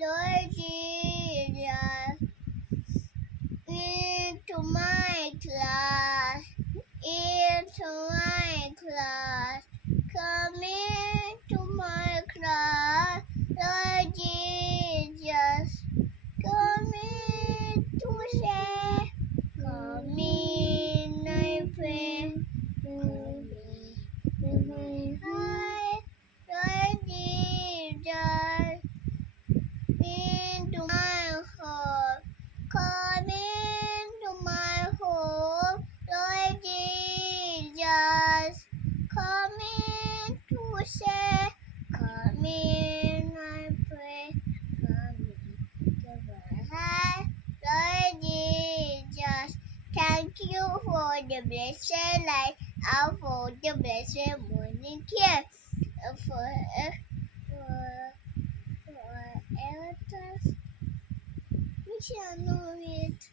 Lord Jesus, into my class, come into my class, Lord Jesus, come in to say, come in, I pray, hi, Lord Jesus, into my heart, come into my home, Lord Jesus, come in to say, come in, I pray, come in to my heart, Lord Jesus. Thank you for the blessed life and for the blessed morning care. For ever, we shall know it.